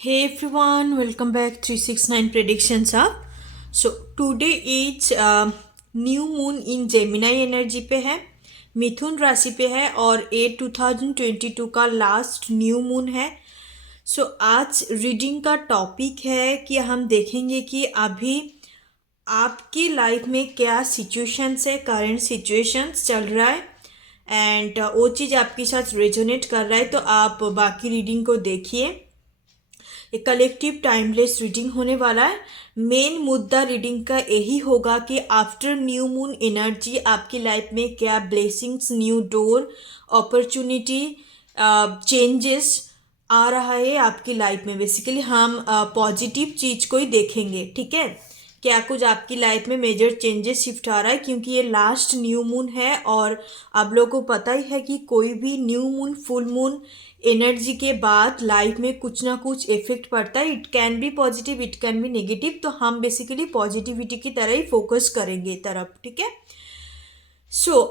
Hey everyone, welcome back 369 Predictions up. So today is new moon in Gemini energy पे है, मिथुन राशि पे है और ये 2022 का लास्ट न्यू मून है. सो आज रीडिंग का टॉपिक है कि हम देखेंगे कि अभी आपकी लाइफ में क्या सिचुएशंस है, करंट सिचुएशंस चल रहा है एंड वो चीज़ आपके साथ रेजोनेट कर रहा है तो आप बाकी रीडिंग को देखिए. एक कलेक्टिव टाइमलेस रीडिंग होने वाला है. मेन मुद्दा रीडिंग का यही होगा कि आफ्टर न्यू मून एनर्जी आपकी लाइफ में क्या blessings, new door, opportunity, changes आ रहा है आपकी लाइफ में. बेसिकली हम पॉजिटिव चीज़ को ही देखेंगे. ठीक है, क्या कुछ आपकी लाइफ में मेजर चेंजेस शिफ्ट आ रहा है क्योंकि ये लास्ट न्यू मून है और आप लोगों को पता ही है कि कोई भी new moon, full moon energy के बाद लाइफ में कुछ ना कुछ इफेक्ट पड़ता है. It can be positive, it can be negative. तो हम बेसिकली पॉजिटिविटी की तरह ही फोकस करेंगे तरफ. ठीक है.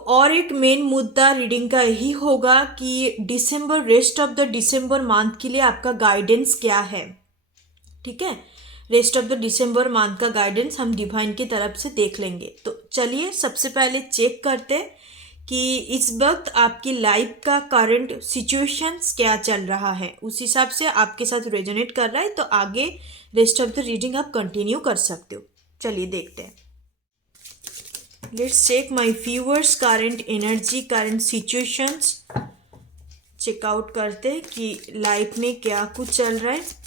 और एक मेन मुद्दा रीडिंग का यही होगा कि December, rest of the December month के लिए आपका गाइडेंस क्या है. ठीक है, rest of the December month का गाइडेंस हम डिवाइन की तरफ से देख लेंगे. तो चलिए सबसे पहले चेक करते हैं कि इस वक्त आपकी लाइफ का करंट सिचुएशंस क्या चल रहा है. उस हिसाब से आपके साथ रेजोनेट कर रहा है तो आगे रेस्ट ऑफ द रीडिंग आप कंटिन्यू कर सकते हो. चलिए देखते हैं. Let's check my viewers current energy, current situations. Check out करते हैं कि लाइफ में क्या कुछ चल रहा है.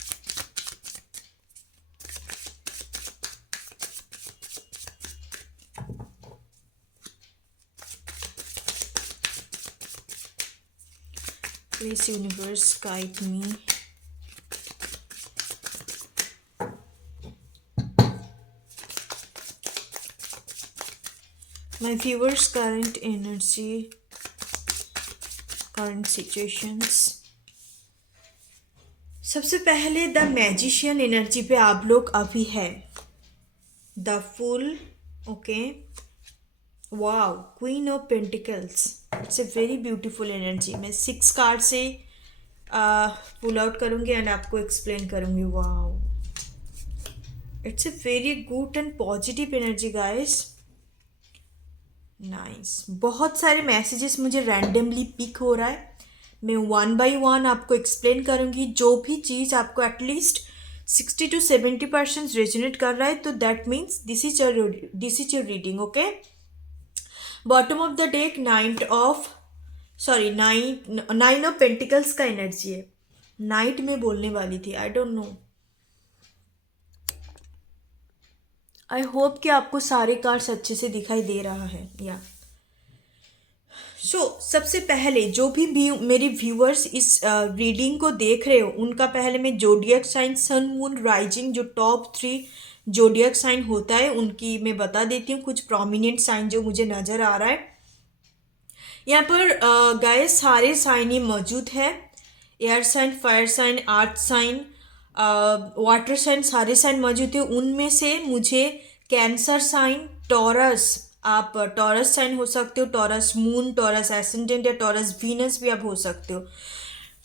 Please universe guide me. My viewers current energy, current situations. सबसे पहले द मैजिशियन एनर्जी पे आप लोग अभी है. The full, okay, wow, queen of pentacles. It's a very beautiful energy. मैं 6 कार्ड से पुल आउट करूँगी एंड आपको एक्सप्लेन करूँगी. Wow, it's a very good and positive energy guys. Nice. बहुत सारे मैसेजेस मुझे रैंडमली पिक हो रहा है. मैं वन बाय वन आपको एक्सप्लेन करूँगी. जो भी चीज़ आपको एटलीस्ट 60 to 70% रेजोनेट कर रहा है तो that means this is your reading. Okay. Bottom of the deck nine of pentacles का एनर्जी है. नाइट में बोलने वाली थी, I don't know. I hope कि आपको सारे कार्ड्स अच्छे से दिखाई दे रहा है. या सबसे पहले जो भी मेरे व्यूअर्स इस रीडिंग को देख रहे हो उनका पहले मैं जोडियक साइन, सन, मून, राइजिंग, जो टॉप 3 जोडियक साइन होता है उनकी मैं बता देती हूँ. कुछ प्रोमिनेंट साइन जो मुझे नज़र आ रहा है यहाँ पर. गाइस सारे साइन ही मौजूद है. Air sign, fire sign, earth sign, water sign, सारे साइन मौजूद है. उनमें से मुझे कैंसर साइन, टॉरस, आप टॉरस साइन हो सकते हो, टॉरस मून, टॉरस एसेंडेंट या टॉरस वीनस भी आप हो सकते हो.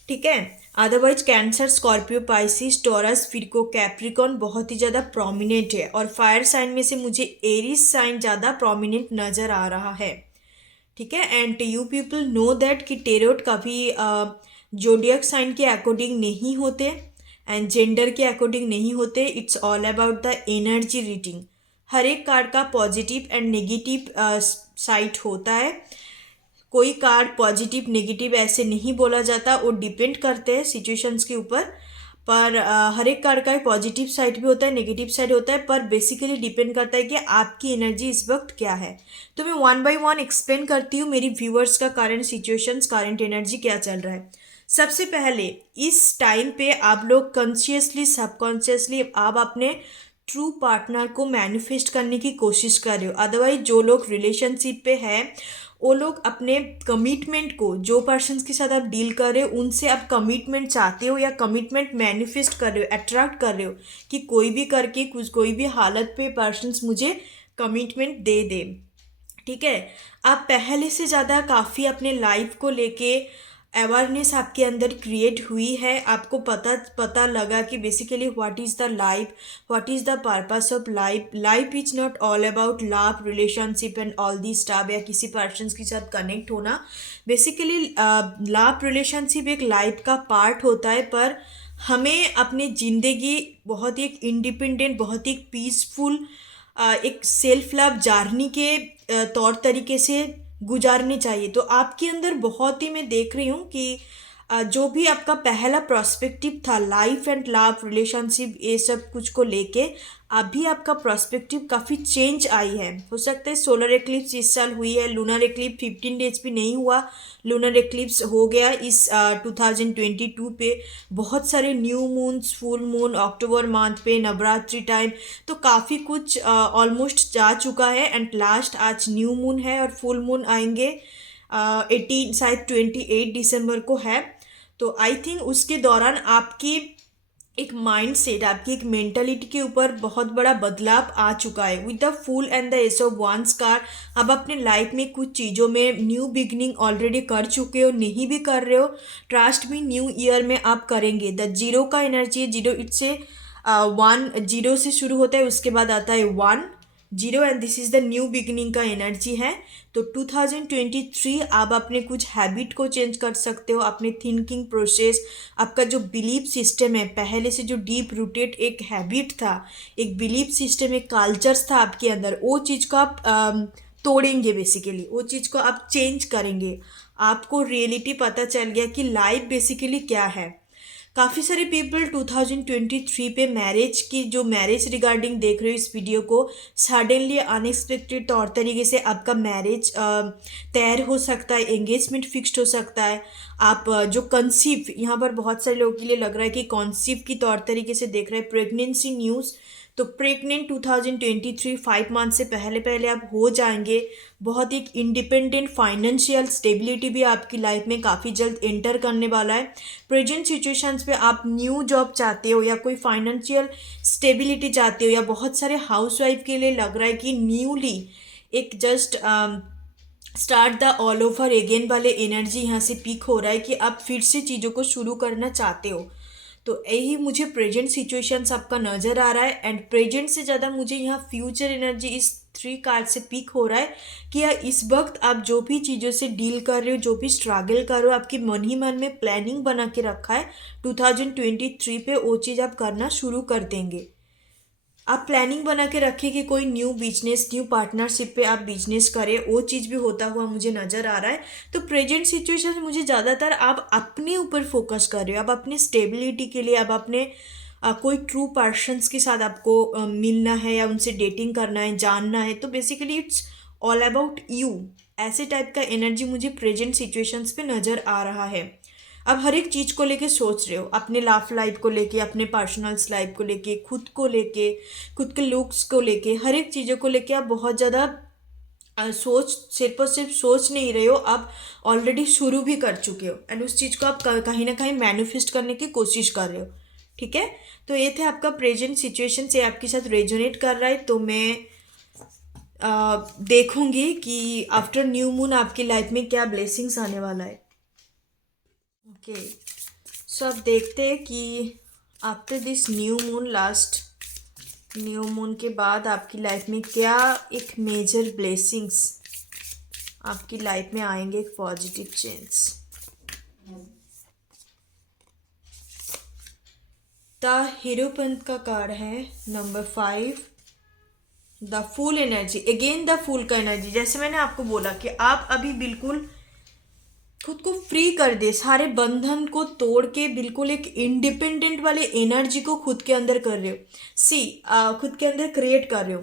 ठीक है. Otherwise Cancer, Scorpio, Pisces, Taurus, Virgo, Capricorn बहुत ही ज़्यादा प्रोमिनेंट है. और फायर साइन में से मुझे एरिस साइन ज़्यादा प्रोमिनेंट नज़र आ रहा है. ठीक है. And you people know that कि टेरोट कभी जोडियक साइन के अकॉर्डिंग नहीं होते एंड जेंडर के अकॉर्डिंग नहीं होते. It's all about the energy reading. हर एक कार्ड का पॉजिटिव एंड नेगेटिव साइड होता है. कोई कार्ड पॉजिटिव नेगेटिव ऐसे नहीं बोला जाता, वो डिपेंड करते हैं सिचुएशंस के ऊपर. पर हर एक कार्ड का पॉजिटिव साइड भी होता है, नेगेटिव साइड होता है, पर बेसिकली डिपेंड करता है कि आपकी एनर्जी इस वक्त क्या है. तो मैं वन बाय वन एक्सप्लेन करती हूँ मेरी व्यूअर्स का करंट सिचुएशंस, करंट एनर्जी क्या चल रहा है. सबसे पहले इस टाइम पे आप लोग कॉन्शियसली, सबकॉन्शियसली आप अपने ट्रू पार्टनर को मैनिफेस्ट करने की कोशिश कर रहे हो. अदरवाइज जो लोग रिलेशनशिप पे है वो लोग अपने कमिटमेंट को, जो पर्सन के साथ आप डील कर रहे हो उनसे आप कमिटमेंट चाहते हो या कमिटमेंट मैनिफेस्ट कर रहे हो, अट्रैक्ट कर रहे हो कि कोई भी करके कुछ, कोई भी हालत पे पर्सन्स मुझे कमिटमेंट दे दे. ठीक है. आप पहले से ज़्यादा काफ़ी अपने लाइफ को लेके अवेयरनेस आपके अंदर क्रिएट हुई है, आपको पता लगा कि basically what is the life, what is the purpose of life. Life is not all about love, relationship and all the stuff, या किसी पर्सन के साथ कनेक्ट होना। बेसिकली लव रिलेशनशिप एक लाइफ का पार्ट होता है, पर हमें अपनी ज़िंदगी बहुत ही एक इंडिपेंडेंट, बहुत ही पीसफुल, एक सेल्फ लव जर्नी के तौर तरीके से गुजारनी चाहिए। तो आपके अंदर बहुत ही मैं देख रही हूँ कि जो भी आपका पहला प्रोस्पेक्टिव था लाइफ एंड लव रिलेशनशिप ये सब कुछ को लेके, अभी आपका प्रोस्पेक्टिव काफ़ी चेंज आई है। हो सकता है सोलर एक्लिप्स इस साल हुई है, लूनर एक्लिप्स 15 डेज भी नहीं हुआ, लूनर एक्लिप्स हो गया इस 2022 पे। बहुत सारे न्यू मून्स, फुल मून अक्टूबर मंथ पे, नवरात्रि टाइम, तो काफ़ी कुछ ऑलमोस्ट जा चुका है। एंड लास्ट आज न्यू मून है और फुल मून आएंगे 18 शायद 28 दिसंबर को है। तो आई थिंक उसके दौरान आपकी एक माइंड सेट, आपकी एक मेंटालिटी के ऊपर बहुत बड़ा बदलाव आ चुका है। With the fool and the ace of wands card, अब अपने लाइफ में कुछ चीज़ों में न्यू बिगनिंग ऑलरेडी कर चुके हो, नहीं भी कर रहे हो, ट्रस्ट भी न्यू ईयर में आप करेंगे। द जीरो का एनर्जी है, जीरो इट्स से 1, जीरो से शुरू होता है, उसके बाद आता है 1 zero, and this is the new beginning का एनर्जी है। तो 2023 आप अपने कुछ हैबिट को चेंज कर सकते हो, अपने थिंकिंग प्रोसेस, आपका जो बिलीफ सिस्टम है, पहले से जो डीप रूटेड एक हैबिट था, एक बिलीफ सिस्टम, एक कल्चर्स था आपके अंदर, वो चीज़ को आप तोड़ेंगे। बेसिकली वो चीज़ को आप चेंज करेंगे। आपको रियलिटी पता चल गया कि लाइफ बेसिकली क्या है। काफ़ी सारे पीपल 2023 पे मैरिज की, जो मैरिज रिगार्डिंग देख रहे हो इस वीडियो को, सडनली अनएक्सपेक्टेड तौर तरीके से आपका मैरिज तैयार हो सकता है, एंगेजमेंट फिक्स्ड हो सकता है। आप जो कंसीव, यहाँ पर बहुत सारे लोगों के लिए लग रहा है कि कंसीव की तौर तरीके से देख रहे हैं, प्रेगनेंसी न्यूज़। तो प्रेग्नेंट 2023 5 मंथ से पहले पहले आप हो जाएंगे। बहुत एक इंडिपेंडेंट फाइनेंशियल स्टेबिलिटी भी आपकी लाइफ में काफ़ी जल्द एंटर करने वाला है। प्रेजेंट सिचुएशंस पे आप न्यू जॉब चाहते हो या कोई फाइनेंशियल स्टेबिलिटी चाहते हो, या बहुत सारे हाउसवाइफ के लिए लग रहा है कि न्यूली एक just start the all over again वाले एनर्जी यहाँ से पीक हो रहा है कि आप फिर से चीज़ों को शुरू करना चाहते हो। तो यही मुझे प्रेजेंट सिचुएशंस आपका नज़र आ रहा है। एंड प्रेजेंट से ज़्यादा मुझे यहाँ फ्यूचर एनर्जी इस 3 कार्ड से पिक हो रहा है कि यार इस वक्त आप जो भी चीज़ों से डील कर रहे हो, जो भी स्ट्रगल कर रहे हो, आपकी मन ही मन में प्लानिंग बना के रखा है, 2023 पे वो चीज़ आप करना शुरू कर देंगे। आप प्लानिंग बना के रखें कि कोई न्यू बिजनेस, न्यू पार्टनरशिप पे आप बिजनेस करें, वो चीज़ भी होता हुआ मुझे नज़र आ रहा है। तो प्रेजेंट सिचुएशन मुझे ज़्यादातर आप अपने ऊपर फोकस कर रहे हो, आप अपने स्टेबिलिटी के लिए, आप अपने कोई ट्रू पर्सन्स के साथ आपको मिलना है या उनसे डेटिंग करना है, जानना है। तो basically it's all about you, ऐसे टाइप का एनर्जी मुझे प्रेजेंट सिचुएशंस पे नज़र आ रहा है। अब हर एक चीज़ को लेके सोच रहे हो, अपने लव लाइफ को लेके, अपने पर्सनल्स लाइफ को लेके, खुद को लेके, खुद के लुक्स को लेके, हर एक चीज़ों को लेके आप बहुत ज़्यादा सोच, सिर्फ और सिर्फ सोच नहीं रहे हो, आप ऑलरेडी शुरू भी कर चुके हो। एंड उस चीज़ को आप कहीं ना कहीं मैनिफेस्ट करने की कोशिश कर रहे हो। ठीक है, तो ये थे आपका प्रेजेंट सिचुएशन से आपके साथ रेजोनेट कर रहा है। तो मैं देखूंगी कि आफ्टर न्यू मून आपकी लाइफ में क्या ब्लेसिंग्स आने वाला है। ओके, सो अब देखते हैं कि after this new moon, last new moon के बाद आपकी लाइफ में क्या एक मेजर ब्लेसिंग्स आपकी लाइफ में आएंगे, एक पॉजिटिव चेंज। द हीरोपंत का कार्ड है number 5, the fool energy. Again the fool का एनर्जी, जैसे मैंने आपको बोला कि आप अभी बिल्कुल खुद को फ्री कर दे, सारे बंधन को तोड़ के बिल्कुल एक इंडिपेंडेंट वाले एनर्जी को खुद के अंदर कर रहे हो। खुद के अंदर क्रिएट कर रहे हो।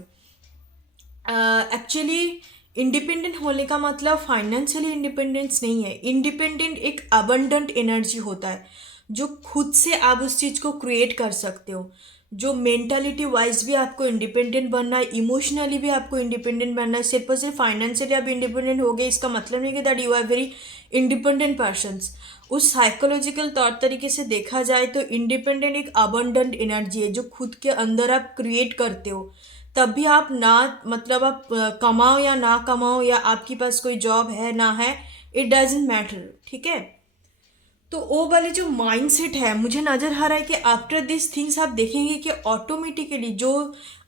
एक्चुअली इंडिपेंडेंट होने का मतलब फाइनेंशियली इंडिपेंडेंस नहीं है। इंडिपेंडेंट एक अबंडेंट एनर्जी होता है, जो खुद से आप उस चीज़ को क्रिएट कर सकते हो। जो मेंटालिटी वाइज भी आपको इंडिपेंडेंट बनना है, इमोशनली भी आपको इंडिपेंडेंट बनना है। सिर्फ और सिर्फ फाइनेंशियली आप इंडिपेंडेंट हो गए इसका मतलब नहीं कि that you are very independent persons. उस साइकोलॉजिकल तौर तरीके से देखा जाए तो इंडिपेंडेंट एक अबंडेंट एनर्जी है, जो खुद के अंदर आप क्रिएट करते हो। तब भी आप ना, मतलब आप कमाओ या ना कमाओ, या आपके पास कोई जॉब है ना है, इट डजेंट मैटर। ठीक है, तो वो वाले जो माइंडसेट है, मुझे नज़र आ रहा है कि आफ्टर दिस थिंग्स आप देखेंगे कि ऑटोमेटिकली जो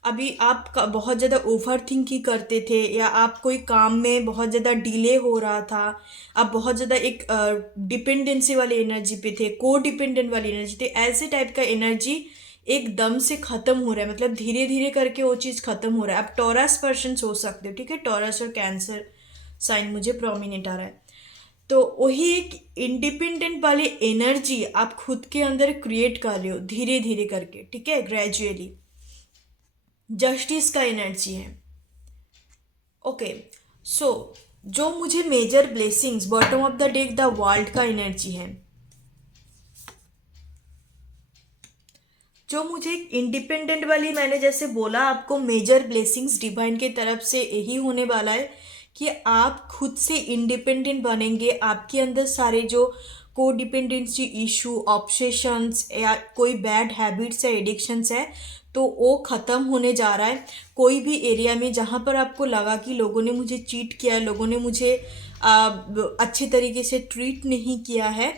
अभी आप बहुत ज़्यादा ओवर थिंकिंग करते थे, या आप कोई काम में बहुत ज़्यादा डिले हो रहा था, आप बहुत ज़्यादा एक डिपेंडेंसी वाली एनर्जी पे थे, को डिपेंडेंट वाली एनर्जी थे, ऐसे टाइप का एनर्जी एकदम से ख़त्म हो रहा है, मतलब धीरे धीरे करके वो चीज़ ख़त्म हो रहा है। आप टॉरस पर्सन हो सकते हो, ठीक है, टॉरस और कैंसर साइन मुझे प्रोमिनेंट आ रहा है। तो वही एक इंडिपेंडेंट वाली एनर्जी आप खुद के अंदर क्रिएट कर रहे हो धीरे धीरे करके, ठीक है, ग्रेजुअली। जस्टिस का एनर्जी है। ओके, सो जो मुझे major blessings bottom of the deck the world का एनर्जी है, जो मुझे इंडिपेंडेंट वाली, मैंने जैसे बोला आपको मेजर ब्लेसिंग्स डिवाइन के तरफ से यही होने वाला है कि आप खुद से इंडिपेंडेंट बनेंगे। आपके अंदर सारे जो को डिपेंडेंसी इशू, ऑब्सेशंस या कोई बैड हैबिट्स या एडिक्शंस है, तो वो ख़त्म होने जा रहा है। कोई भी एरिया में जहाँ पर आपको लगा कि लोगों ने मुझे चीट किया, लोगों ने मुझे अच्छे तरीके से ट्रीट नहीं किया है,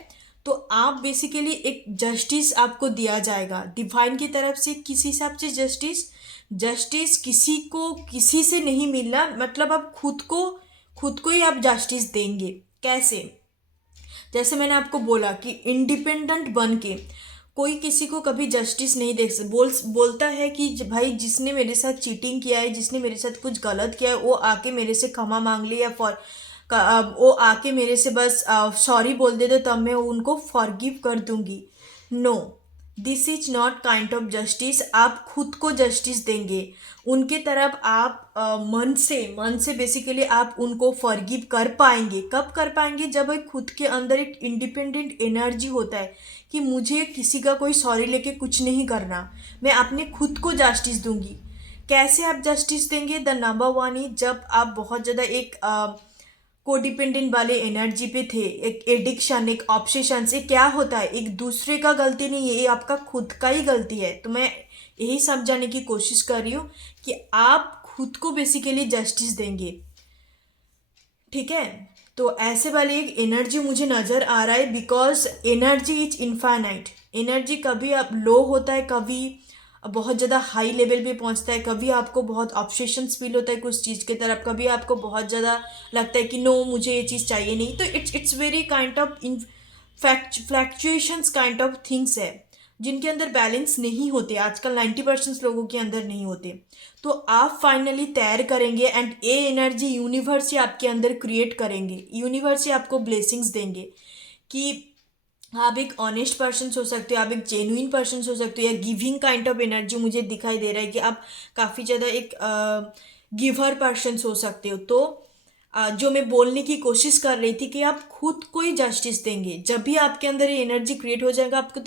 तो आप बेसिकली एक जस्टिस आपको दिया जाएगा डिवाइन की तरफ से। किस हिसाब से जस्टिस? जस्टिस किसी को किसी से नहीं मिलना, मतलब आप खुद को ही आप जस्टिस देंगे। कैसे? जैसे मैंने आपको बोला कि इंडिपेंडेंट बन के कोई किसी को कभी जस्टिस नहीं दे बोलता है कि भाई जिसने मेरे साथ चीटिंग किया है, जिसने मेरे साथ कुछ गलत किया है, वो आके मेरे से क्षमा मांग ले, या वो आके मेरे से बस सॉरी बोल दे, तो तब मैं उनको फॉरगिव कर दूंगी। No, this is not kind of justice. आप खुद को जस्टिस देंगे उनके तरफ। आप मन से बेसिकली आप उनको फॉरगिव कर पाएंगे। कब कर पाएंगे? जब एक खुद के अंदर एक इंडिपेंडेंट एनर्जी होता है कि मुझे किसी का कोई सॉरी लेके कुछ नहीं करना, मैं अपने खुद को जस्टिस दूंगी। कैसे आप जस्टिस देंगे? द नंबर वन इज, जब आप बहुत ज़्यादा एक कोडिपेंडेंट वाले एनर्जी पे थे, एक एडिक्शन, एक ऑब्सेशन से क्या होता है, एक दूसरे का गलती नहीं है, ये आपका खुद का ही गलती है। तो मैं यही समझाने की कोशिश कर रही हूँ कि आप खुद को बेसिकली जस्टिस देंगे, ठीक है। तो ऐसे वाली एक एनर्जी मुझे नज़र आ रहा है, because energy is infinite. Energy कभी आप लो होता है, कभी बहुत ज़्यादा हाई लेवल पे पहुंचता है, कभी आपको बहुत ऑब्सेशंस फील होता है कुछ चीज़ की तरफ, कभी आपको बहुत ज़्यादा लगता है कि नो मुझे ये चीज़ चाहिए नहीं। तो it's very kind of in fluctuations kind of things है, जिनके अंदर बैलेंस नहीं होते। आजकल 90% लोगों के अंदर नहीं होते। तो आप फाइनली तैयार करेंगे, एंड ये एनर्जी यूनिवर्स ही आपके अंदर क्रिएट करेंगे। यूनिवर्स ही आपको ब्लेसिंग्स देंगे कि आप एक ऑनेस्ट पर्सन हो सकते हो, आप एक जेन्युइन पर्सन हो सकते हो, या गिविंग काइंड ऑफ एनर्जी मुझे दिखाई दे रहा है कि आप काफ़ी ज़्यादा एक गिवर पर्सन हो सकते हो। तो जो मैं बोलने की कोशिश कर रही थी कि आप खुद को ही जस्टिस देंगे। जब भी आपके अंदर ये एनर्जी क्रिएट हो जाएगा, आपको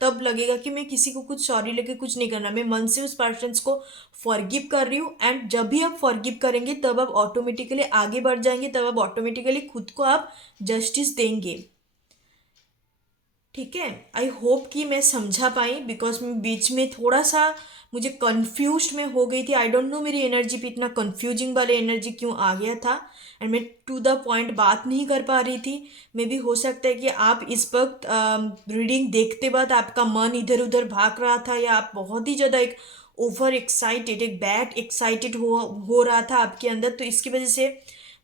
तब लगेगा कि मैं किसी को कुछ सॉरी लेके कुछ नहीं करना, मैं मन से उस पर्सन को फॉरगिव कर रही हूँ। एंड जब भी आप फॉरगिव करेंगे, तब आप ऑटोमेटिकली आगे बढ़ जाएंगे, तब आप ऑटोमेटिकली खुद को आप जस्टिस देंगे, ठीक है। आई होप कि मैं समझा पाई, बिकॉज मैं बीच में थोड़ा सा मुझे कन्फ्यूज्ड में हो गई थी। आई डोंट नो मेरी एनर्जी पे इतना कन्फ्यूजिंग वाला एनर्जी क्यों आ गया था, एंड मैं टू द पॉइंट बात नहीं कर पा रही थी। मे भी हो सकता है कि आप इस वक्त रीडिंग देखते बाद आपका मन इधर उधर भाग रहा था, या आप बहुत ही ज़्यादा एक ओवर एक्साइटेड, एक बैड एक्साइटेड हो रहा था आपके अंदर। तो इसकी वजह से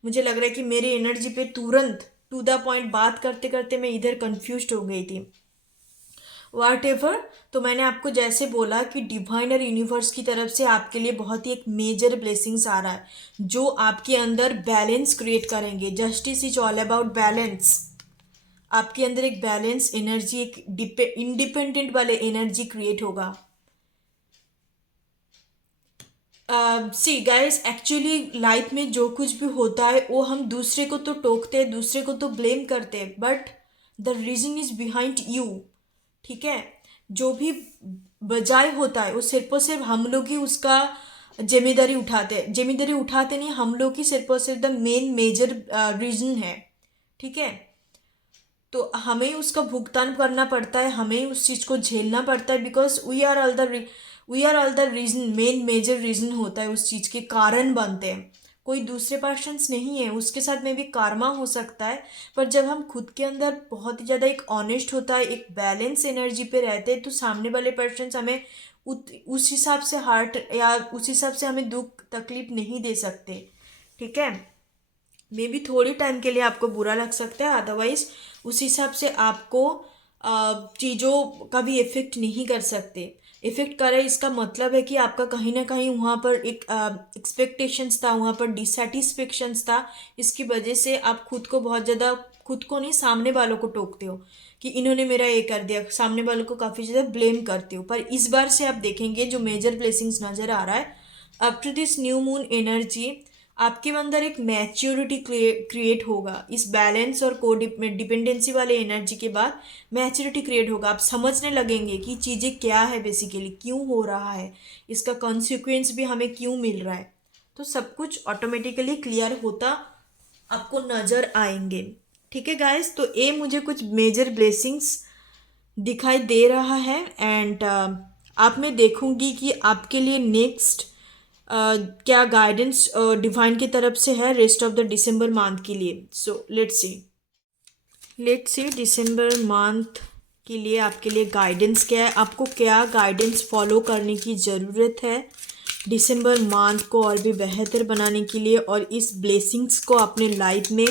मुझे लग रहा है कि मेरी एनर्जी पे तुरंत टू द पॉइंट बात करते करते मैं इधर कंफ्यूज्ड हो गई थी। वाट एवर, तो मैंने आपको जैसे बोला कि डिवाइन और यूनिवर्स की तरफ से आपके लिए बहुत ही एक मेजर ब्लेसिंग्स आ रहा है, जो आपके अंदर बैलेंस क्रिएट करेंगे। Justice is all about balance. आपके अंदर एक बैलेंस एनर्जी, एक इंडिपेंडेंट वाले एनर्जी क्रिएट होगा। सी गाइस, एक्चुअली लाइफ में जो कुछ भी होता है वो हम दूसरे को तो टोकते हैं, दूसरे को तो ब्लेम करते हैं, but the reason is behind you, ठीक है। जो भी बजाय होता है वो सिर्फ और सिर्फ हम लोग ही उसका जिम्मेदारी उठाते हैं। जिम्मेदारी उठाते नहीं, हम लोग ही सिर्फ और सिर्फ द मेन मेजर रीजन है, ठीक है। तो हमें उसका भुगतान करना पड़ता है, हमें उस चीज़ को झेलना पड़ता है, because we are all the reason. Main major reason होता है, उस चीज़ के कारण बनते हैं। कोई दूसरे पर्सन्स नहीं है, उसके साथ में भी karma हो सकता है। पर जब हम खुद के अंदर बहुत ही ज़्यादा एक ऑनेस्ट होता है, एक बैलेंस एनर्जी पे रहते हैं, तो सामने वाले पर्सन्स हमें उस हिसाब से हार्ट या उस हिसाब से हमें दुख तकलीफ नहीं दे सकते। ठीक है, मे भी थोड़ी टाइम के लिए आपको बुरा लग सकता है, अदरवाइज उस हिसाब से आपको चीज़ों का भी इफ़ेक्ट नहीं कर सकते। इफ़ेक्ट करे इसका मतलब है कि आपका कहीं ना कहीं वहाँ पर एक एक्सपेक्टेशंस था, वहाँ पर डिससेटिस्फेक्शंस था। इसकी वजह से आप खुद को बहुत ज़्यादा, खुद को नहीं सामने वालों को टोकते हो कि इन्होंने मेरा ये कर दिया, सामने वालों को काफ़ी ज़्यादा ब्लेम करते हो। पर इस बार से आप देखेंगे जो मेजर ब्लेसिंग्स नज़र आ रहा है after this new moon energy, आपके अंदर एक मैच्योरिटी क्रिएट होगा। इस बैलेंस और को डिपेंडेंसी वाले एनर्जी के बाद मैच्योरिटी क्रिएट होगा। आप समझने लगेंगे कि चीज़ें क्या है, बेसिकली क्यों हो रहा है, इसका कॉन्सिक्वेंस भी हमें क्यों मिल रहा है। तो सब कुछ ऑटोमेटिकली क्लियर होता आपको नज़र आएंगे। ठीक है गाइस, तो ये मुझे कुछ मेजर ब्लेसिंग्स दिखाई दे रहा है। एंड आप मैं देखूंगी कि आपके लिए नेक्स्ट क्या गाइडेंस डिवाइन की तरफ से है rest of the December month के लिए। So let's see December month के लिए आपके लिए गाइडेंस क्या है, आपको क्या गाइडेंस फॉलो करने की ज़रूरत है दिसंबर मंथ को और भी बेहतर बनाने के लिए, और इस ब्लेसिंग्स को अपने लाइफ में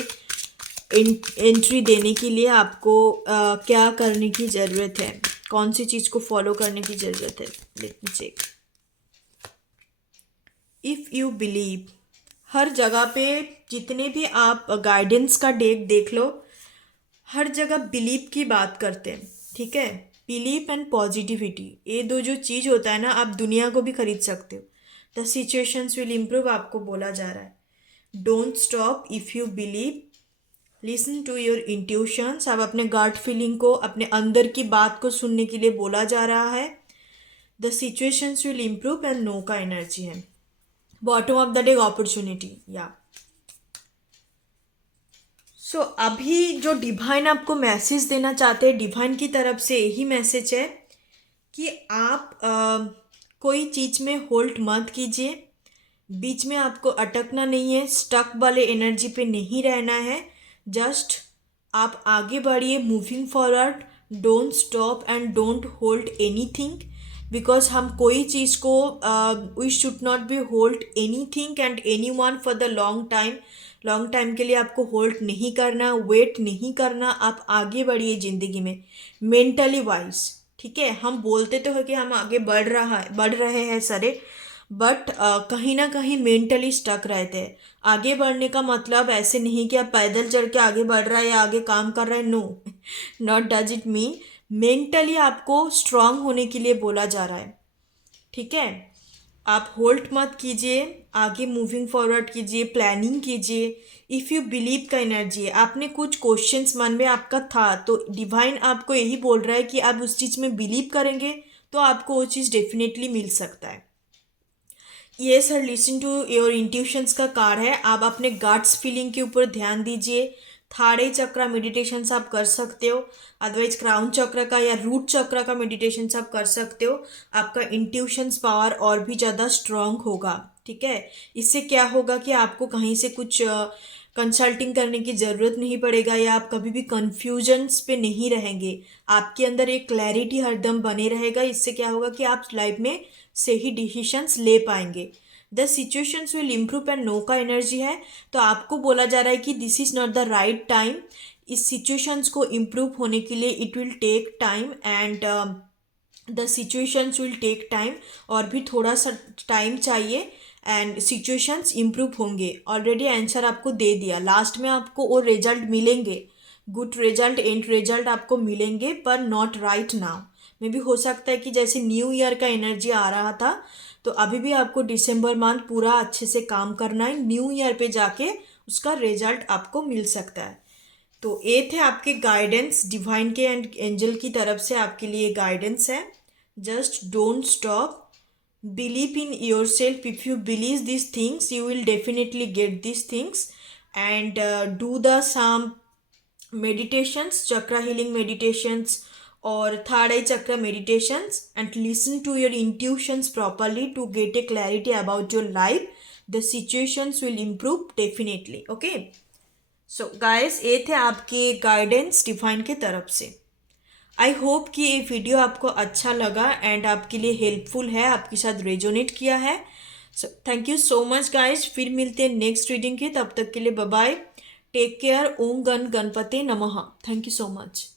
एंट्री देने के लिए आपको क्या करने की ज़रूरत है, कौन सी चीज़ को फॉलो करने की ज़रूरत है। Let me check. If you believe, हर जगह पे जितने भी आप गाइडेंस का डेक देख लो, हर जगह बिलीव की बात करते हैं। ठीक है, बिलीव एंड पॉजिटिविटी, ये दो जो चीज़ होता है ना, आप दुनिया को भी खरीद सकते हो। द सिचुएशंस विल इम्प्रूव आपको बोला जा रहा है। Don't stop if you believe, listen to your intuitions, आप अपने गट फीलिंग को, अपने अंदर की बात को सुनने के लिए बोला जा रहा है। The situations will improve and no का एनर्जी है। Bottom of the day opportunity, या सो अभी जो डिवाइन आपको मैसेज देना चाहते हैं, डिवाइन की तरफ से यही मैसेज है कि आप कोई चीज़ में होल्ड मत कीजिए, बीच में आपको अटकना नहीं है, स्टक वाले एनर्जी पे नहीं रहना है। जस्ट आप आगे बढ़िए, moving forward, don't stop and don't hold anything, because हम कोई चीज़ को we should not be hold anything and anyone for the long time के लिए आपको होल्ड नहीं करना, वेट नहीं करना। आप आगे बढ़िए ज़िंदगी में मेंटली वाइज। ठीक है, हम बोलते तो है कि हम आगे बढ़ रहे हैं सारे, बट कहीं ना कहीं मेंटली स्टक रहते हैं। आगे बढ़ने का मतलब ऐसे नहीं कि आप पैदल चढ़ के आगे बढ़ रहा है या आगे काम कर रहा है, no, not does it mean. Mentally आपको स्ट्रांग होने के लिए बोला जा रहा है। ठीक है, आप होल्ड मत कीजिए, आगे मूविंग फॉरवर्ड कीजिए, प्लानिंग कीजिए। इफ़ यू बिलीव का एनर्जी है, आपने कुछ क्वेश्चंस मन में आपका था, तो डिवाइन आपको यही बोल रहा है कि आप उस चीज़ में बिलीव करेंगे तो आपको वो चीज़ डेफिनेटली मिल सकता है। ये sir, listen to your intuitions का कार्ड है। आप अपने गट्स फीलिंग के ऊपर ध्यान दीजिए। थाड़े चक्र मेडिटेशन आप कर सकते हो, अदरवाइज क्राउन चक्र का या रूट चक्र का मेडिटेशन आप कर सकते हो। आपका इंट्यूशंस पावर और भी ज़्यादा स्ट्रांग होगा। ठीक है, इससे क्या होगा कि आपको कहीं से कुछ कंसल्टिंग करने की ज़रूरत नहीं पड़ेगा, या आप कभी भी कन्फ्यूजन्स पे नहीं रहेंगे। आपके अंदर एक क्लैरिटी हरदम बने रहेगा। इससे क्या होगा कि आप लाइफ में सही डिसीशंस ले पाएंगे। The situations will improve and no का एनर्जी है, तो आपको बोला जा रहा है कि this is not the right time. इस सिचुएशंस को इम्प्रूव होने के लिए it will take time, and the situations will take time, और भी थोड़ा सा टाइम चाहिए एंड सिचुएशंस इम्प्रूव होंगे। ऑलरेडी आंसर आपको दे दिया, लास्ट में आपको वो रिजल्ट मिलेंगे, गुड रिजल्ट, एंड रिजल्ट आपको मिलेंगे, पर नॉट राइट नाउ। मे भी हो सकता है कि जैसे न्यू ईयर का एनर्जी आ रहा था, तो अभी भी आपको दिसंबर मंथ पूरा अच्छे से काम करना है, न्यू ईयर पे जाके उसका रिजल्ट आपको मिल सकता है। तो ये थे आपके गाइडेंस डिवाइन के एंड एंजल की तरफ से आपके लिए गाइडेंस है। Just don't stop, believe in yourself. If you believe these things, you will definitely get these things. And do the some meditations, chakra healing meditations or third eye chakra meditations, and listen to your intuitions properly to get a clarity about your life. The situations will improve definitely. Okay, so guys, ये थे आपके guidance divine के तरफ से। I hope कि ये video आपको अच्छा लगा एंड आपके लिए हेल्पफुल है, आपके साथ रेजोनेट किया है। So thank you so much guys, फिर मिलते हैं नेक्स्ट रीडिंग के, तब तक के लिए बाय बाय, टेक केयर, ओम गण गणपते नमः। Thank you so much.